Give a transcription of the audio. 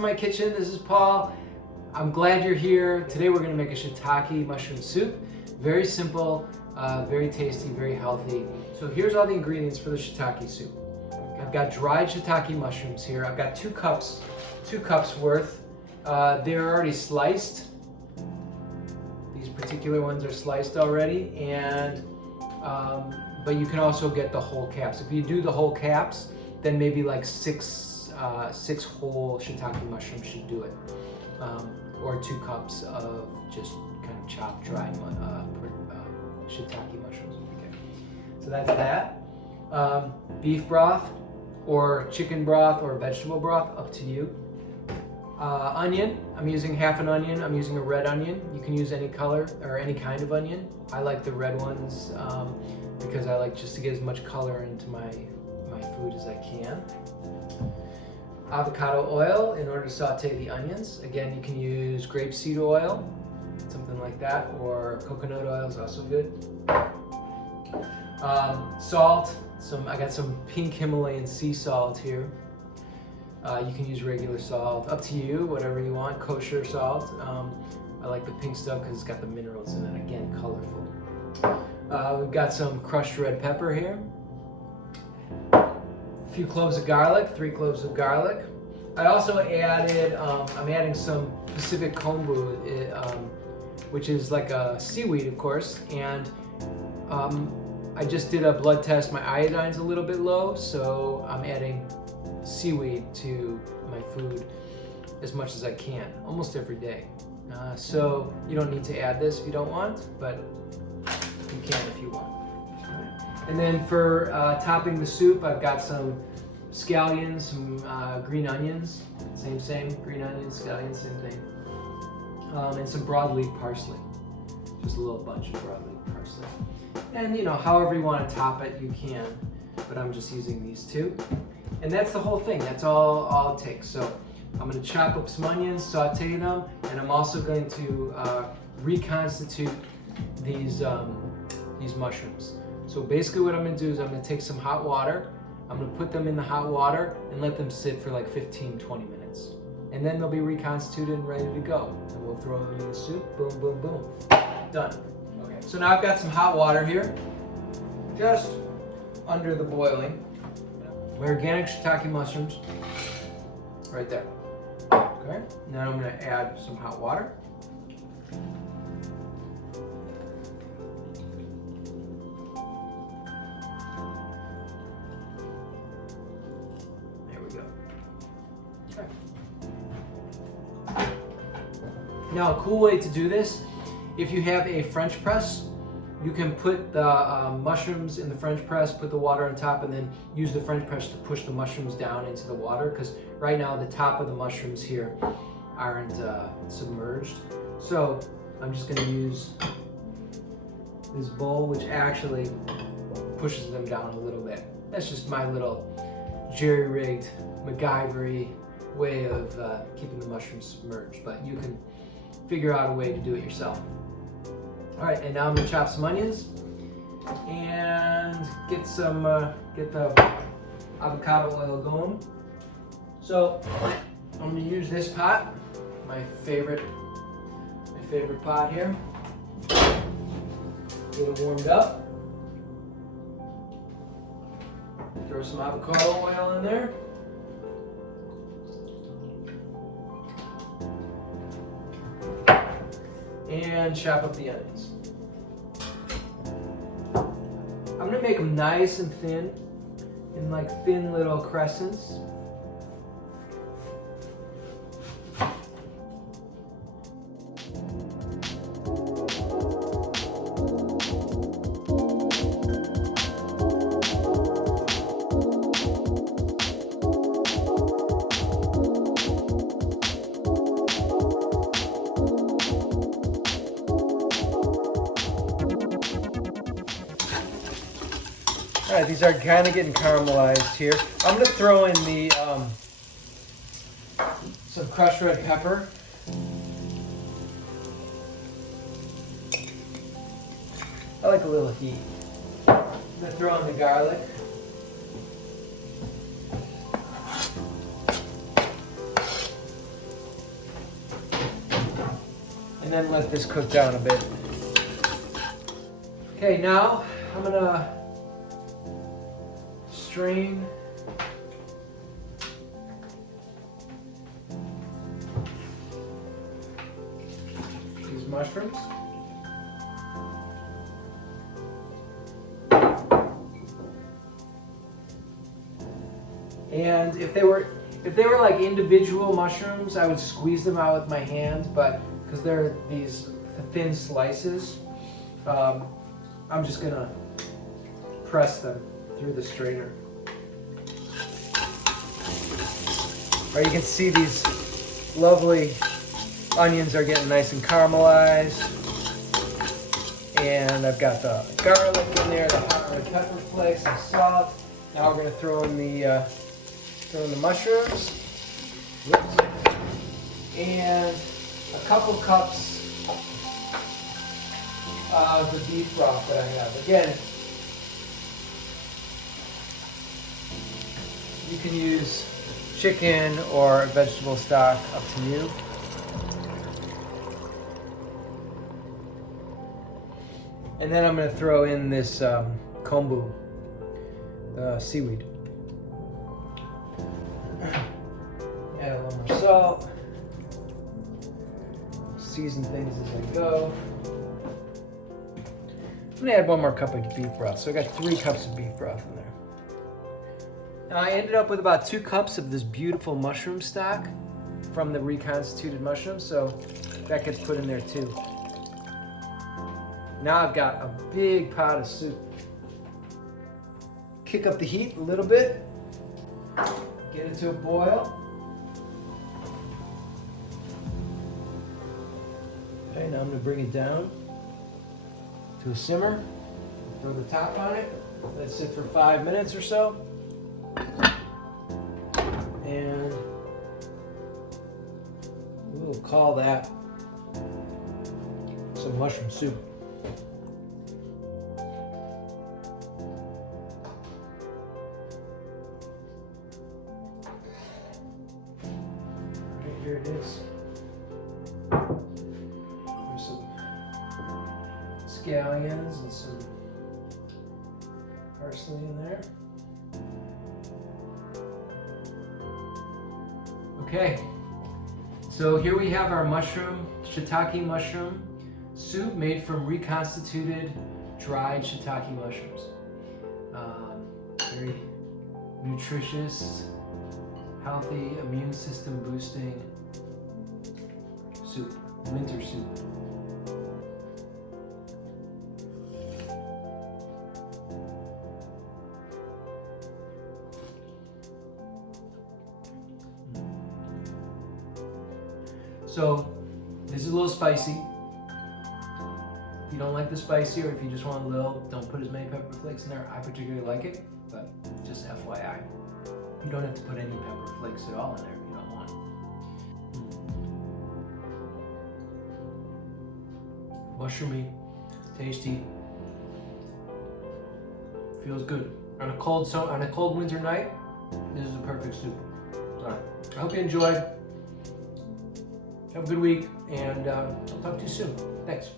to my kitchen. This is Paul. I'm glad you're here. Today we're going to make a shiitake mushroom soup. Very simple, very tasty, very healthy. So here's all the ingredients for the shiitake soup. I've got dried shiitake mushrooms here. I've got 2 cups worth. They're already sliced. These particular ones are sliced already, and but you can also get the whole caps. If you do the whole caps, then maybe like 6 whole shiitake mushrooms should do it, or 2 cups of just kind of chopped dried shiitake mushrooms. Okay. So that's that. Beef broth, or chicken broth, or vegetable broth, up to you. Onion, I'm using half an onion. I'm using a red onion. You can use any color or any kind of onion. I like the red ones because I like just to get as much color into my food as I can. Avocado oil in order to saute the onions. Again, you can use grapeseed oil, something like that, or coconut oil is also good. Salt, I got some pink Himalayan sea salt here. You can use regular salt, up to you, whatever you want. Kosher salt. I like the pink stuff because it's got the minerals in it, again, colorful. We've got some crushed red pepper here. A few cloves of garlic, 3 cloves of garlic. I also added, I'm adding some Pacific kombu, which is like a seaweed, of course, and I just did a blood test. My iodine's a little bit low, so I'm adding seaweed to my food as much as I can, almost every day. So you don't need to add this if you don't want, but you can if you want. And then for topping the soup, I've got some scallions, some green onions, same, green onions, scallions, same thing, and some broadleaf parsley, just a little bunch of broadleaf parsley. And however you want to top it, you can, but I'm just using these 2. And that's the whole thing. That's all it takes. So I'm going to chop up some onions, saute them, and I'm also going to reconstitute these mushrooms. So basically what I'm going to do is I'm going to take some hot water, I'm going to put them in the hot water and let them sit for like 15-20 minutes. And then they'll be reconstituted and ready to go. And we'll throw them in the soup, boom, boom, boom. Done. Okay, so now I've got some hot water here, just under the boiling. My organic shiitake mushrooms, right there. Okay, now I'm going to add some hot water. There we go. Okay. Now, a cool way to do this, if you have a French press, you can put the mushrooms in the French press, put the water on top, and then use the French press to push the mushrooms down into the water, because right now the top of the mushrooms here aren't submerged. So I'm just going to use this bowl, which actually pushes them down a little bit. That's just my little jerry-rigged, MacGyver-y way of keeping the mushrooms submerged, but you can figure out a way to do it yourself. All right, and now I'm gonna chop some onions and get the avocado oil going. So I'm gonna use this pot, my favorite pot here. Get it warmed up. Throw some avocado oil in there. And chop up the onions. I'm gonna make them nice and thin, in like thin little crescents. All right, these are kind of getting caramelized here. I'm gonna throw in the some crushed red pepper. I like a little heat. I'm gonna throw in the garlic. and then let this cook down a bit. Okay, now I'm gonna strain these mushrooms. And if they were like individual mushrooms, I would squeeze them out with my hand, but because they're these thin slices, I'm just gonna press them through the strainer. Right, you can see these lovely onions are getting nice and caramelized. And I've got the garlic in there, the hot red pepper flakes, and salt. Now we're gonna throw in the mushrooms. Whoops. And a couple cups of the beef broth that I have. Again, you can use chicken or vegetable stock, up to you. And then I'm going to throw in this kombu, the seaweed. Add a little more salt. Season things as I go. I'm gonna add one more cup of beef broth. So I got 3 cups of beef broth in there. Now I ended up with about 2 cups of this beautiful mushroom stock from the reconstituted mushrooms, so that gets put in there too. Now I've got a big pot of soup. Kick up the heat a little bit. Get it to a boil. Okay, now I'm going to bring it down to a simmer. Throw the top on it. Let it sit for 5 minutes or so. And we'll call that some mushroom soup. Right here it is. There's some scallions and some parsley in there. Okay, so here we have our shiitake mushroom soup made from reconstituted dried shiitake mushrooms. Very nutritious, healthy, immune system boosting soup, winter soup. So this is a little spicy. If you don't like the spicy, or if you just want a little, don't put as many pepper flakes in there. I particularly like it, but just FYI. You don't have to put any pepper flakes at all in there if you don't want. Mushroomy, tasty, feels good. On a cold winter night, this is a perfect soup. All right, I hope you enjoyed. Have a good week, and I'll talk to you soon. Thanks.